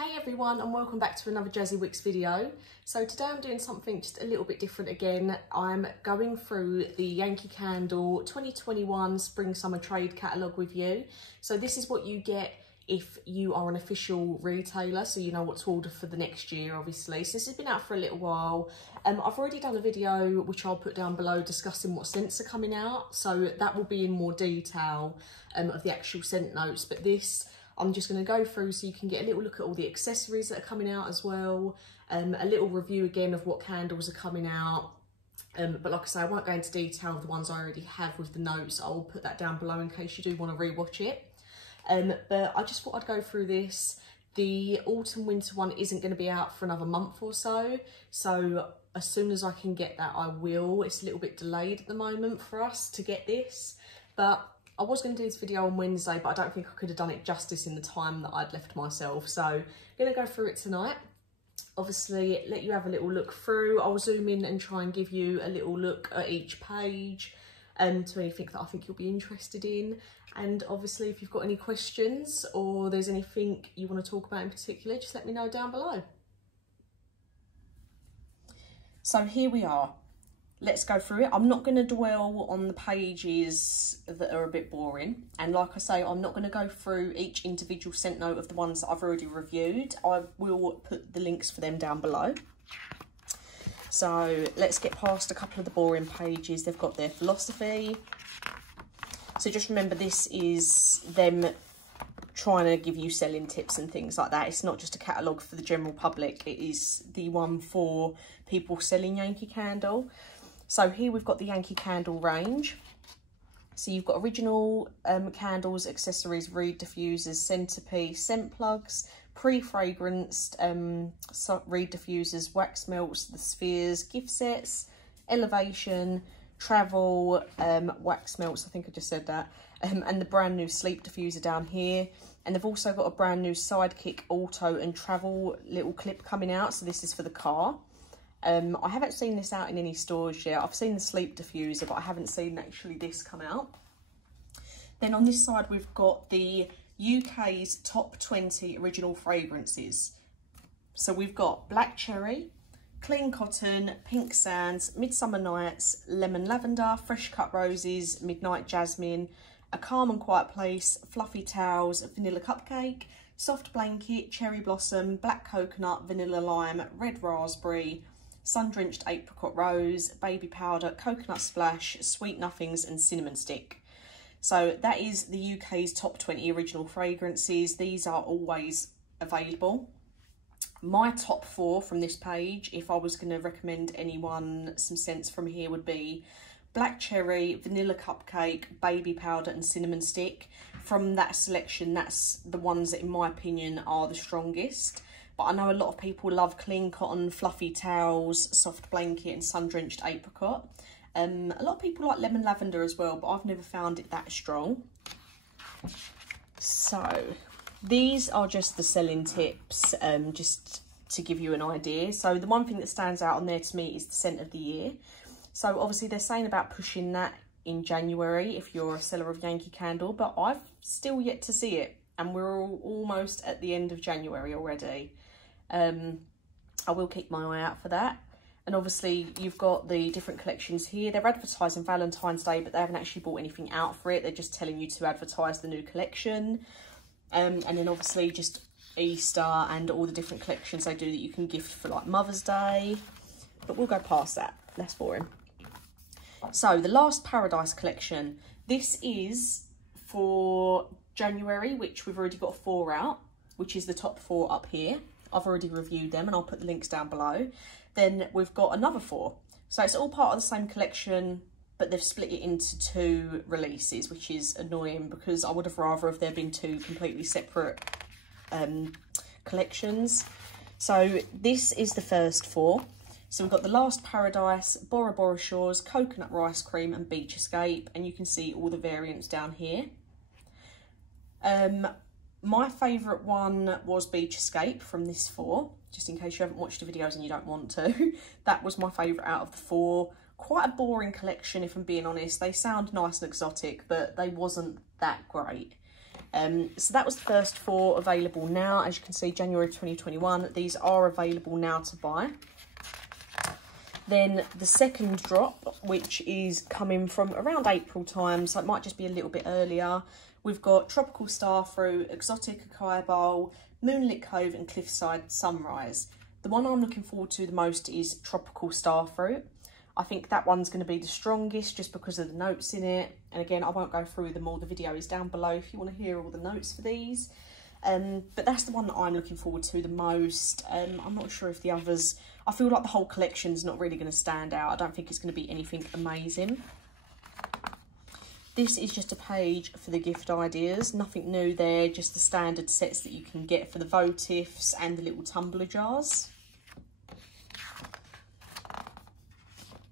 Hey everyone, and welcome back to another Jazzy Wicks video. So today I'm doing something just a little bit different again. I'm going through the Yankee Candle 2021 Spring Summer Trade Catalogue with you. So this is what you get if you are an official retailer, so you know what to order for the next year, obviously. So this has been out for a little while. I've already done a video, which I'll put down below, discussing what scents are coming out. So that will be in more detail of the actual scent notes, but this I'm just going to go through so you can get a little look at all the accessories that are coming out as well. A little review again of what candles are coming out. But like I say, I won't go into detail of the ones I already have with the notes. I'll put that down below in case you do want to rewatch it. But I just thought I'd go through this. The autumn winter one isn't going to be out for another month or so. So as soon as I can get that, I will. It's a little bit delayed at the moment for us to get this. But I was going to do this video on Wednesday, but I don't think I could have done it justice in the time that I'd left myself. So I'm going to go through it tonight. Obviously, let you have a little look through. I'll zoom in and try and give you a little look at each page to anything that I think you'll be interested in. And obviously, if you've got any questions or there's anything you want to talk about in particular, just let me know down below. So here we are. Let's go through it. I'm not going to dwell on the pages that are a bit boring. And like I say, I'm not going to go through each individual scent note of the ones that I've already reviewed. I will put the links for them down below. So let's get past a couple of the boring pages. They've got their philosophy. So just remember, this is them trying to give you selling tips and things like that. It's not just a catalogue for the general public. It is the one for people selling Yankee Candle. So here we've got the Yankee Candle range. So you've got original candles, accessories, reed diffusers, centerpiece, scent plugs, pre-fragranced reed diffusers, wax melts, the spheres, gift sets, elevation, travel, wax melts, I think I just said that, and the brand new sleep diffuser down here. And they've also got a brand new sidekick, auto and travel little clip coming out. So this is for the car. I haven't seen this out in any stores yet. I've seen the sleep diffuser, but I haven't seen actually this come out. Then on this side, we've got the UK's top 20 original fragrances. So we've got Black Cherry, Clean Cotton, Pink Sands, Midsummer Nights, Lemon Lavender, Fresh Cut Roses, Midnight Jasmine, A Calm and Quiet Place, Fluffy Towels, Vanilla Cupcake, Soft Blanket, Cherry Blossom, Black Coconut, Vanilla Lime, Red Raspberry, Sun-Drenched Apricot Rose, Baby Powder, Coconut Splash, Sweet Nothings and Cinnamon Stick. So that is the UK's top 20 original fragrances. These are always available. My top 4 from this page, if I was going to recommend anyone some scents from here, would be Black Cherry, Vanilla Cupcake, Baby Powder and Cinnamon Stick. From that selection, that's the ones that in my opinion are the strongest. But I know a lot of people love Clean Cotton, Fluffy Towels, Soft Blanket and Sun-Drenched Apricot. A lot of people like Lemon Lavender as well, but I've never found it that strong. So these are just the selling tips, just to give you an idea. So the one thing that stands out on there to me is the scent of the year. So obviously they're saying about pushing that in January if you're a seller of Yankee Candle, but I've still yet to see it. And we're almost at the end of January already. I will keep my eye out for that. And obviously you've got the different collections here. They're advertising Valentine's Day, but they haven't actually bought anything out for it. They're just telling you to advertise the new collection. And then obviously just Easter and all the different collections they do that you can gift for like Mother's Day. But we'll go past that. That's boring. So the Last Paradise collection. This is for January, which we've already got 4 out, which is the top 4 up here. I've already reviewed them and I'll put the links down below. Then we've got another 4. So it's all part of the same collection, but they've split it into 2 releases, which is annoying because I would have rather if there been 2 completely separate collections. So this is the first 4. So we've got the Last Paradise, Bora Bora Shores, Coconut Rice Cream and Beach Escape. And you can see all the variants down here. My favourite one was Beach Escape from this 4, just in case you haven't watched the videos and you don't want to. That was my favourite out of the 4. Quite a boring collection, if I'm being honest. They sound nice and exotic, but they wasn't that great. So that was the first 4 available now. As you can see, January 2021. These are available now to buy. Then the second drop, which is coming from around April time, so it might just be a little bit earlier. We've got Tropical Starfruit, Exotic Acai Bowl, Moonlit Cove and Cliffside Sunrise. The one I'm looking forward to the most is Tropical Starfruit. I think that one's going to be the strongest just because of the notes in it. And again, I won't go through them all. The video is down below if you want to hear all the notes for these. But that's the one that I'm looking forward to the most. I'm not sure if the others... I feel like the whole collection's not really going to stand out. I don't think it's going to be anything amazing. This is just a page for the gift ideas. Nothing new there, just the standard sets that you can get for the votives and the little tumbler jars.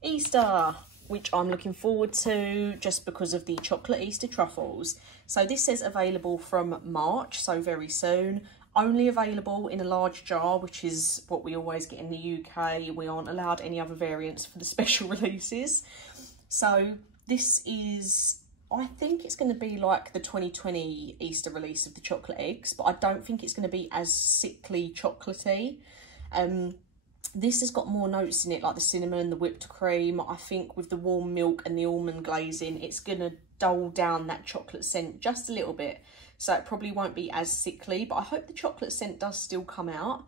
Easter, which I'm looking forward to just because of the chocolate Easter truffles. So this says available from March, so very soon. Only available in a large jar, which is what we always get in the UK. We aren't allowed any other variants for the special releases. So this is, I think it's going to be like the 2020 Easter release of the chocolate eggs, but I don't think it's going to be as sickly chocolatey. This has got more notes in it, like the cinnamon, the whipped cream. I think with the warm milk and the almond glazing, it's going to dull down that chocolate scent just a little bit. So it probably won't be as sickly, but I hope the chocolate scent does still come out.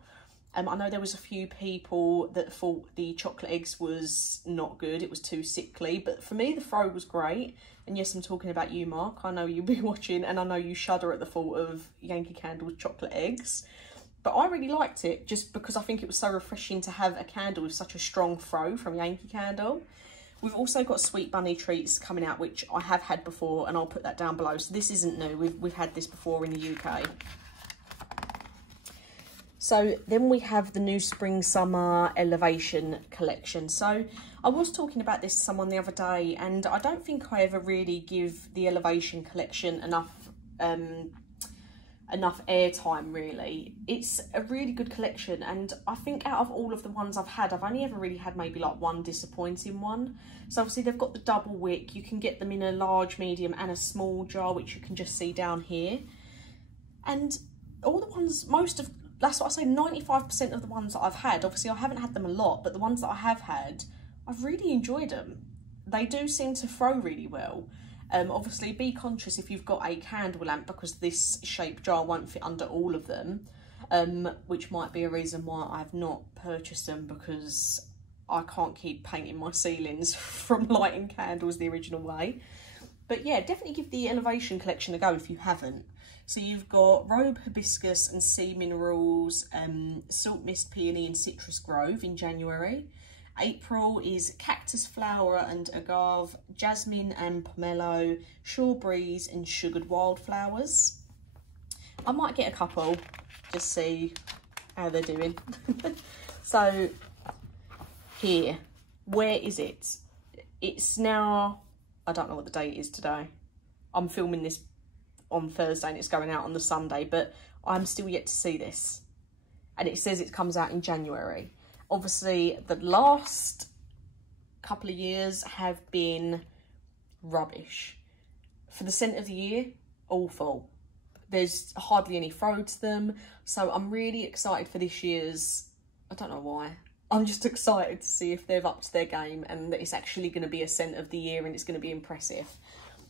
I know there was a few people that thought the chocolate eggs was not good. It was too sickly, but for me, the throw was great. And yes, I'm talking about you, Mark. I know you'll be watching and I know you shudder at the thought of Yankee Candle's chocolate eggs. But I really liked it just because I think it was so refreshing to have a candle with such a strong throw from Yankee Candle. We've also got Sweet Bunny treats coming out, which I have had before, and I'll put that down below. So this isn't new. We've had this before in the UK. So then we have the new Spring Summer Elevation collection. So I was talking about this to someone the other day, and I don't think I ever really give the Elevation collection enough airtime, really. It's a really good collection, and I think out of all of the ones I've had, I've only ever really had maybe like one disappointing one. So obviously they've got the double wick. You can get them in a large, medium and a small jar, which you can just see down here. And all the ones, that's what I say, 95% of the ones that I've had, obviously I haven't had them a lot, but the ones that I have had, I've really enjoyed them. They do seem to throw really well. Obviously be conscious if you've got a candle lamp, because this shape jar won't fit under all of them, which might be a reason why I've not purchased them, because I can't keep painting my ceilings from lighting candles the original way. But yeah, definitely give the Elevation collection a go if you haven't. So you've got Robe Hibiscus and Sea Minerals, Salt Mist Peony and Citrus Grove in January. April is Cactus Flower and Agave, Jasmine and Pomelo, Shore Breeze and Sugared Wildflowers. I might get a couple, just see how they're doing. So here, where is it? It's now, I don't know what the date is today. I'm filming this on Thursday and it's going out on the Sunday, but I'm still yet to see this. And it says it comes out in January. Obviously, the last couple of years have been rubbish. For the scent of the year, awful. There's hardly any throw to them. So I'm really excited for this year's, I don't know why. I'm just excited to see if they've upped their game and that it's actually going to be a scent of the year and it's going to be impressive.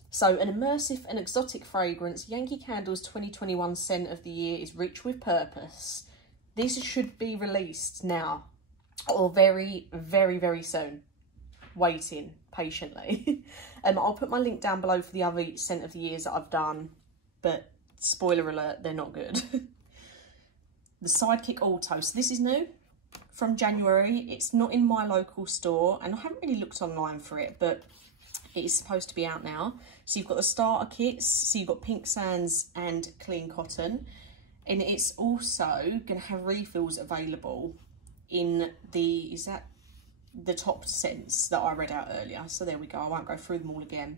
So an immersive and exotic fragrance, Yankee Candle's 2021 scent of the year is Rich with Purpose. This should be released now, or very, very, very soon. Waiting patiently. I'll put my link down below for the other scent of the years that I've done, but spoiler alert, they're not good. The Sidekick Auto. So this is new from January. It's not in my local store, and I haven't really looked online for it, but it is supposed to be out now. So you've got the starter kits. So you've got Pink Sands and Clean Cotton. And it's also going to have refills available in the, is that the top scents that I read out earlier. So there we go. I won't go through them all again.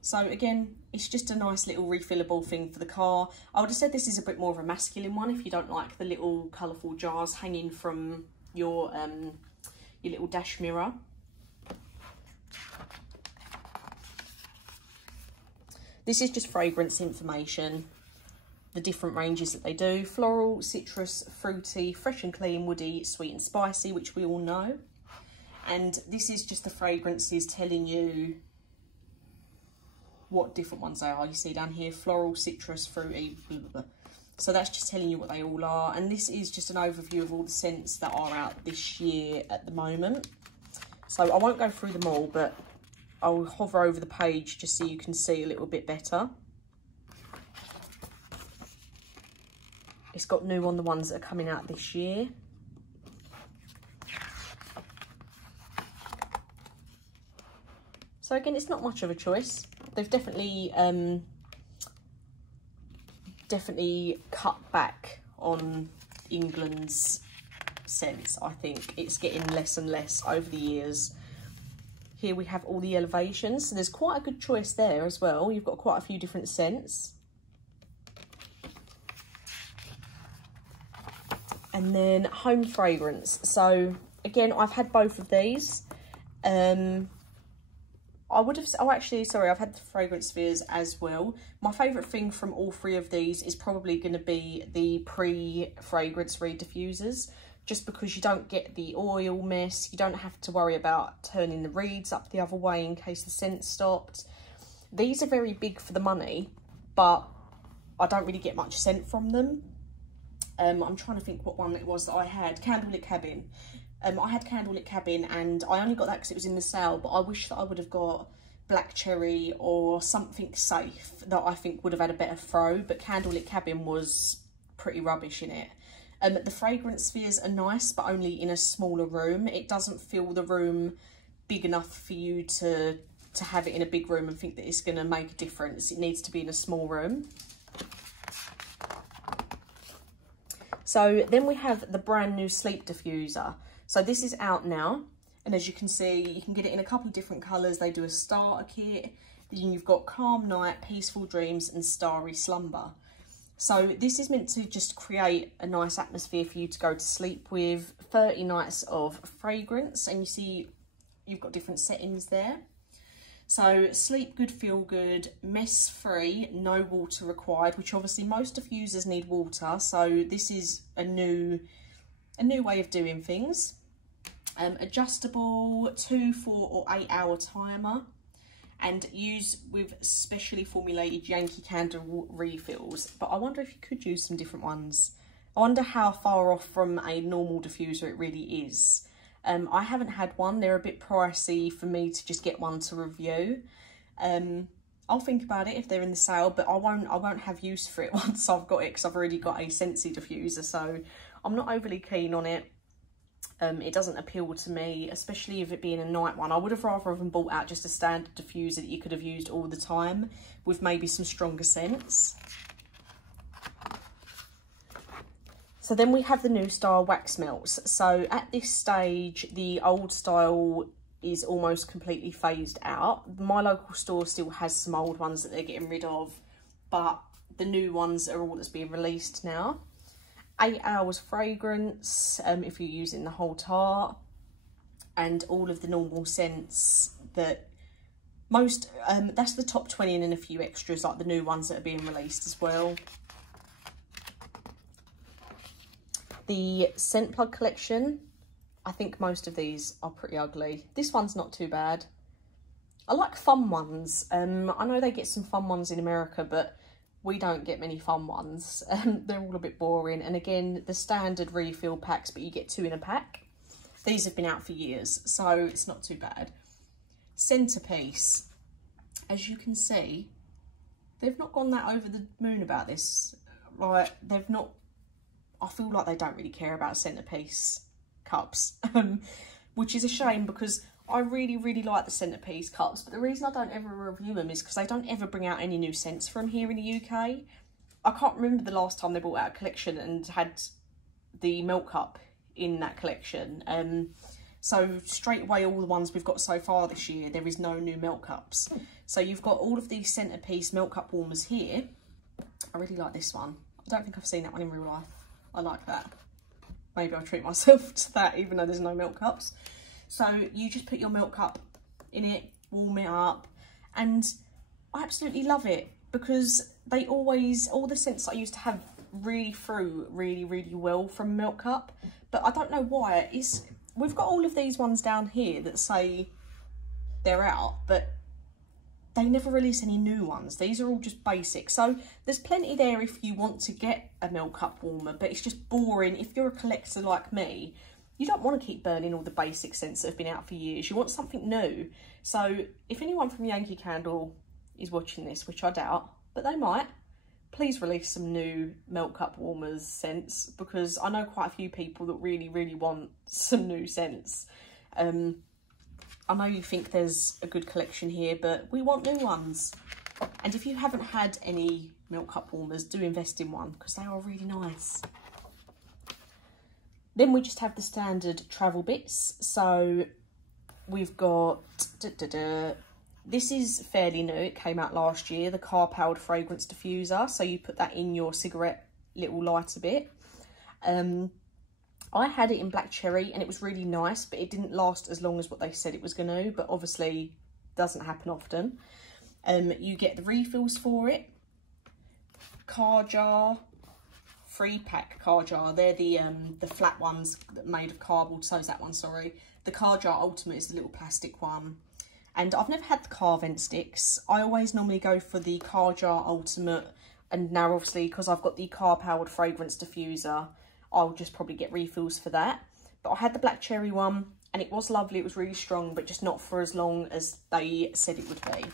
So again, it's just a nice little refillable thing for the car. I would have said this is a bit more of a masculine one if you don't like the little colourful jars hanging from your little dash mirror. This is just fragrance information. the different ranges that they do. Floral, citrus, fruity, fresh and clean, woody, sweet and spicy, which we all know. And this is just the fragrances telling you what different ones they are. You see down here, floral, citrus, fruity, blah, blah, blah. So that's just telling you what they all are. And this is just an overview of all the scents that are out this year at the moment. So I won't go through them all, but I'll hover over the page just so you can see a little bit better. It's got new on the ones that are coming out this year. So again, it's not much of a choice. They've definitely cut back on England's scents. I think it's getting less and less over the years. Here we have all the elevations, so there's quite a good choice there as well. You've got quite a few different scents. And then home fragrance. So again, I've had both of these. I've had the fragrance spheres as well. My favourite thing from all three of these is probably going to be the pre-fragrance reed diffusers, just because you don't get the oil mess. You don't have to worry about turning the reeds up the other way in case the scent stopped. These are very big for the money, but I don't really get much scent from them. I'm trying to think what one it was that I had. Candlelit Cabin. I had Candlelit Cabin and I only got that because it was in the sale, but I wish that I would have got Black Cherry or something safe that I think would have had a better throw, but Candlelit Cabin was pretty rubbish in it. The fragrance spheres are nice, but only in a smaller room. It doesn't feel the room big enough for you to have it in a big room and think that it's going to make a difference. It needs to be in a small room. So then we have the brand new Sleep Diffuser. So this is out now, and as you can see, you can get it in a couple of different colours. They do a starter kit, then you've got Calm Night, Peaceful Dreams and Starry Slumber. So this is meant to just create a nice atmosphere for you to go to sleep with. 30 nights of fragrance, and you see you've got different settings there. So sleep good, feel good, mess free, no water required, which obviously most diffusers need water, so this is a new way of doing things. Adjustable 2, 4 or 8 hour timer, and use with specially formulated Yankee candle refills. But I wonder if you could use some different ones. I wonder how far off from a normal diffuser it really is. I haven't had one. They're a bit pricey for me to just get one to review. I'll think about it if they're in the sale, but I won't have use for it once I've got it, because I've already got a Scentsy diffuser, so I'm not overly keen on it. It doesn't appeal to me, especially if it being a night one. I would have rather have bought out just a standard diffuser that you could have used all the time with maybe some stronger scents. So then we have the new style wax melts. So at this stage, the old style is almost completely phased out. My local store still has some old ones that they're getting rid of, but the new ones are all that's being released now. 8 hours fragrance if you're using the whole tart, and all of the normal scents that most, that's the top 20 and then a few extras like the new ones that are being released as well. The scent plug collection, I think most of these are pretty ugly. This one's not too bad. I like fun ones. I know they get some fun ones in America, but we don't get many fun ones. They're all a bit boring. And again, the standard refill packs, but you get 2 in a pack. These have been out for years, so it's not too bad. Centerpiece. As you can see, they've not gone that over the moon about this. Like, they've not, I feel like they don't really care about centerpiece cups, which is a shame because I really, really like the centerpiece cups, but the reason I don't ever review them is because they don't ever bring out any new scents from here in the UK. I can't remember the last time they brought out a collection and had the milk cup in that collection. So straight away, all the ones we've got so far this year, there is no new milk cups. So you've got all of these centerpiece milk cup warmers here. I really like this one. I don't think I've seen that one in real life. I like that. Maybe I'll treat myself to that, even though there's no milk cups. So you just put your milk cup in it, warm it up, and I absolutely love it. because they always, all the scents I used to have really through really well from Milk Cup, but I don't know why. We've got all of these ones down here that say they're out, but they never release any new ones. These are all just basic. So there's plenty there if you want to get a Milk Cup warmer, but it's just boring. If you're a collector like me, you don't want to keep burning all the basic scents that have been out for years. You want something new. So if anyone from Yankee Candle is watching this, which I doubt, but they might, please release some new Milk Cup warmers scents, because I know quite a few people that really want some new scents. I know you think there's a good collection here, but we want new ones. And if you haven't had any Milk Cup warmers, do invest in one, because they are really nice. Then we just have the standard travel bits. So we've got, this is fairly new, it came out last year, the car powered fragrance diffuser. So you put that in your cigarette little lighter bit. I had it in black cherry and it was really nice, but it didn't last as long as what they said it was going to, but obviously doesn't happen often. You get the refills for it, car jar, 3-pack car jar. They're the flat ones that are made of cardboard. So is that one, sorry. The car jar ultimate is the little plastic one. And I've never had the car vent sticks. I always normally go for the car jar ultimate, and now obviously because I've got the car powered fragrance diffuser, I'll just probably get refills for that. But I had the black cherry one and it was lovely. It was really strong, but just not for as long as they said it would be.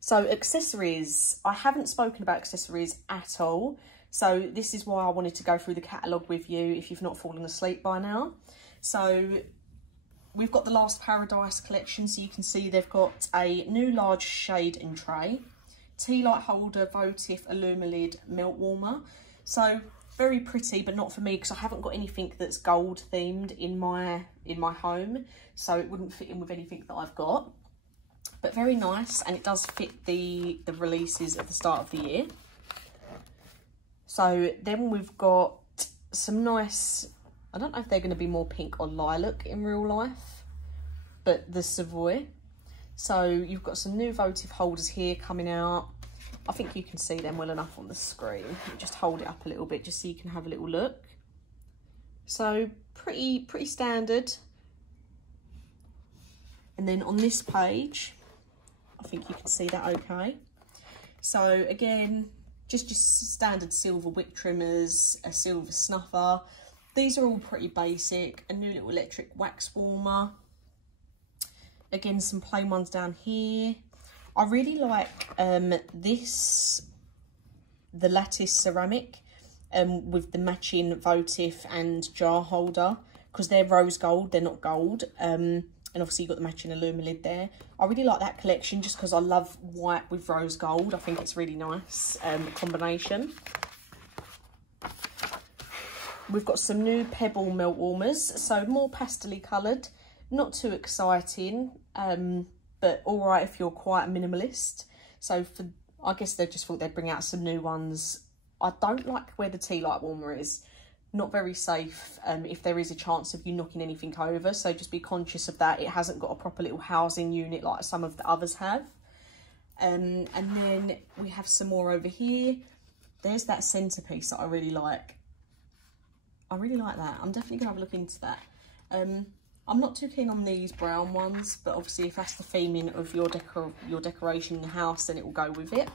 So accessories, I haven't spoken about accessories at all. So this is why I wanted to go through the catalogue with you if you've not fallen asleep by now. So we've got the Last Paradise collection. So you can see they've got a new large shade and tray, tea light holder, votive Illumilid melt warmer. So very pretty, but not for me because I haven't got anything that's gold themed in my home, so it wouldn't fit in with anything that I've got. But very nice, and it does fit the releases at the start of the year. So then we've got some nice, I don't know if they're going to be more pink or lilac in real life, but the Savoy. So you've got some new votive holders here coming out. I think you can see them well enough on the screen. Just hold it up a little bit just so you can have a little look. So pretty standard. And then on this page, I think you can see that okay. So again, just standard silver wick trimmers, a silver snuffer. These are all pretty basic. A new little electric wax warmer. Again, some plain ones down here. I really like the lattice ceramic with the matching votive and jar holder, because they're rose gold, they're not gold. And obviously you've got the matching Illumilid there. I really like that collection just because I love white with rose gold. I think it's really nice combination. We've got some new Pebble melt warmers, so more pastel-y coloured, not too exciting. But all right if you're quite a minimalist. So I guess they just thought they'd bring out some new ones. I don't like where the tea light warmer is. Not very safe if there is a chance of you knocking anything over. So just be conscious of that. It hasn't got a proper little housing unit like some of the others have. And then we have some more over here. There's that centerpiece that I really like. I really like that. I'm definitely gonna have a look into that. I'm not too keen on these brown ones, but obviously if that's the theming of your decoration in the house, then it will go with it.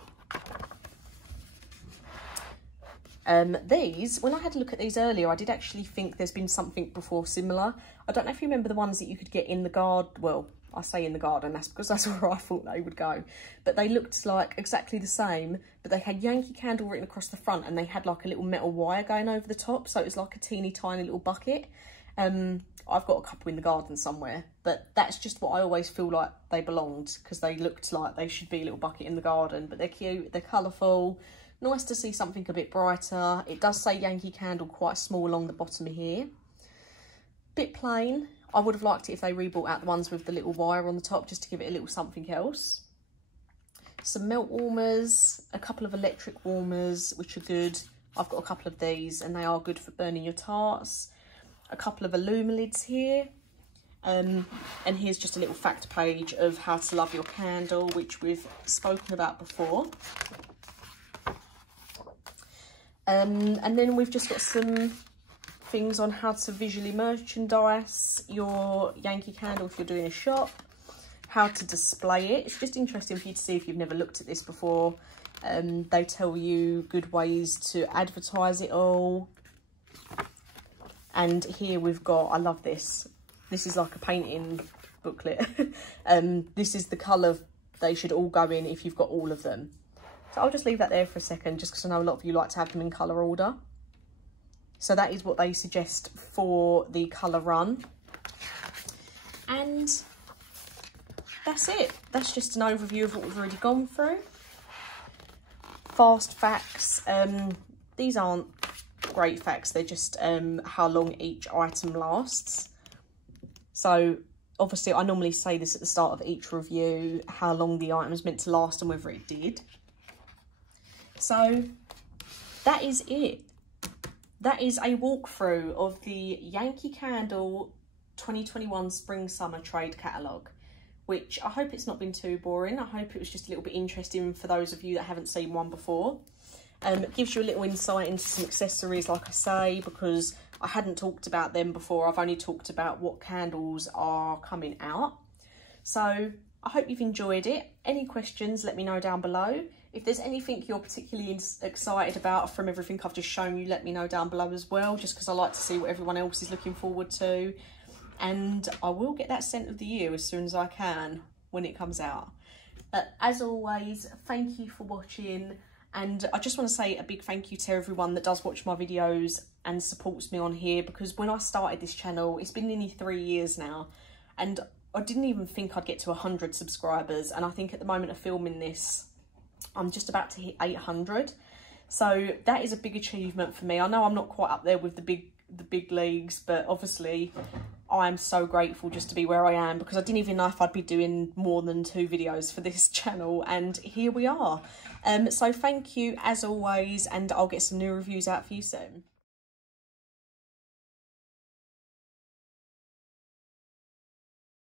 These, when I had a look at these earlier, I did actually think there's been something before similar. I don't know if you remember the ones that you could get in the garden. Well, I say in the garden, that's because that's where I thought they would go. But they looked like exactly the same, but they had Yankee Candle written across the front and they had like a little metal wire going over the top. So it was like a teeny tiny little bucket. I've got a couple in the garden somewhere, but that's just what I always feel like they belonged, because they looked like they should be a little bucket in the garden. But they're cute, they're colourful, nice to see something a bit brighter. It does say Yankee Candle quite small along the bottom of here. Bit plain. I would have liked it if they rebought out the ones with the little wire on the top, just to give it a little something else. Some melt warmers, a couple of electric warmers, which are good. I've got a couple of these and they are good for burning your tarts. A couple of Illumilids here, And here's just a little fact page of how to love your candle, which we've spoken about before. And then we've just got some things on how to visually merchandise your Yankee candle if you're doing a shop, how to display it. It's just interesting for you to see if you've never looked at this before. They tell you good ways to advertise it all. And here we've got, I love this. This is like a painting booklet. This is the colour they should all go in if you've got all of them. So I'll just leave that there for a second, just because I know a lot of you like to have them in colour order. So that is what they suggest for the colour run. And that's it. That's just an overview of what we've already gone through. Fast facts. These aren't great facts. They're just how long each item lasts. So obviously I normally say this at the start of each review, how long the item is meant to last and whether it did. So that is it. That is a walkthrough of the Yankee Candle 2021 Spring Summer Trade Catalogue, which I hope it's not been too boring. I hope it was just a little bit interesting for those of you that haven't seen one before. It gives you a little insight into some accessories, like I say, because I hadn't talked about them before. I've only talked about what candles are coming out. So I hope you've enjoyed it. Any questions, let me know down below. If there's anything you're particularly excited about from everything I've just shown you, let me know down below as well, just because I like to see what everyone else is looking forward to. And I will get that scent of the year as soon as I can when it comes out. As always, thank you for watching. And I just want to say a big thank you to everyone that does watch my videos and supports me on here, because when I started this channel, it's been nearly 3 years now, and I didn't even think I'd get to 100 subscribers. And I think at the moment of filming this, I'm just about to hit 800. So that is a big achievement for me. I know I'm not quite up there with the big leagues, but obviously I'm so grateful just to be where I am, because I didn't even know if I'd be doing more than 2 videos for this channel, and here we are. So thank you as always, and I'll get some new reviews out for you soon.